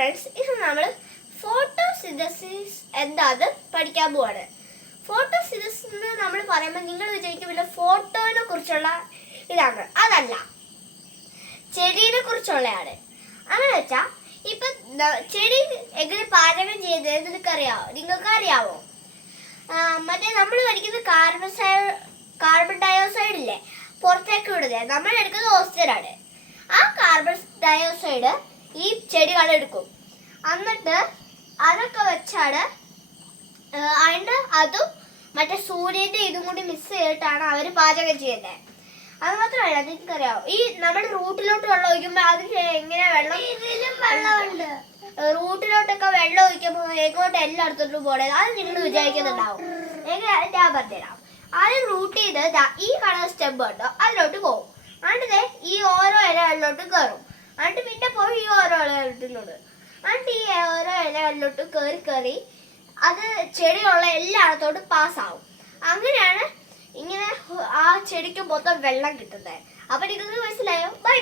Friends, ഇത് നമ്മൾ photosynthesis എന്താത് പഠിക്കാൻ പോവാണ്. ഫോട്ടോസിന്തസിസ് എന്ന് നമ്മൾ പറയുമ്പോൾ നിങ്ങൾ വിചാരിക്കും ഫോട്ടോനെ കുറിച്ചുള്ള ഇതാണ്. അതല്ല, ചെടീനെ കുറിച്ചുള്ളതാണ്. അങ്ങനെ വെച്ചാൽ ഇപ്പൊ ചെടി എങ്ങനെ പാചകം ചെയ്തത് നിങ്ങൾക്ക് അറിയാവോ? മറ്റേ നമ്മൾ വലിക്കുന്ന കാർബൺ ഡയോക്സൈഡ് ഇല്ലേ പുറത്തേക്ക് വിടുന്നത്, നമ്മൾ എടുക്കുന്നത് ഓക്സിജനാണ്. ആ കാർബൺ ഡയോക്സൈഡ് ഈ ചെടികൾ എടുക്കും. എന്നിട്ട് അതൊക്കെ വെച്ചാണ് അതിൻ്റെ അതും മറ്റേ സൂര്യൻ്റെ ഇതും കൂടി മിക്സ് ചെയ്തിട്ടാണ് അവർ പാചകം ചെയ്യുന്നത്. അത് മാത്രമല്ല, നിങ്ങൾക്കറിയാമോ ഈ നമ്മുടെ റൂട്ടിലോട്ട് വെള്ളം ഒഴിക്കുമ്പോൾ അതിന് എങ്ങനെ വെള്ളമുണ്ട്, റൂട്ടിലോട്ടൊക്കെ വെള്ളം ഒഴിക്കുമ്പോൾ എങ്ങോട്ട് എല്ലായിടത്തോട്ടും പോകണേ അത് നിങ്ങൾ വിചാരിക്കുന്നുണ്ടാവും. എങ്ങനെ ഞാൻ പറഞ്ഞുതരാം. ആദ്യം റൂട്ട് ചെയ്ത് ഈ കളർ സ്റ്റെമ്പ് ഉണ്ടോ അതിലോട്ട് പോകും. എന്നിട്ട് ഈ ഓരോ ഇലകളിലോട്ട് കയറും. എന്നിട്ട് പിന്നെ പോയി ഈ ഓരോ ഇലകളിലോട്ട്, എന്നിട്ട് ഈ ഓരോ ഇലകളിലോട്ട് കയറി അത് ചെടിയുള്ള എല്ലായിടത്തോട്ടും പാസ്സാവും. അങ്ങനെയാണ് ഇങ്ങനെ ആ ചെടിക്ക് മൊത്തം വെള്ളം കിട്ടുന്നത്. അപ്പൊ നിങ്ങൾക്ക് മനസ്സിലായോ? ബൈ.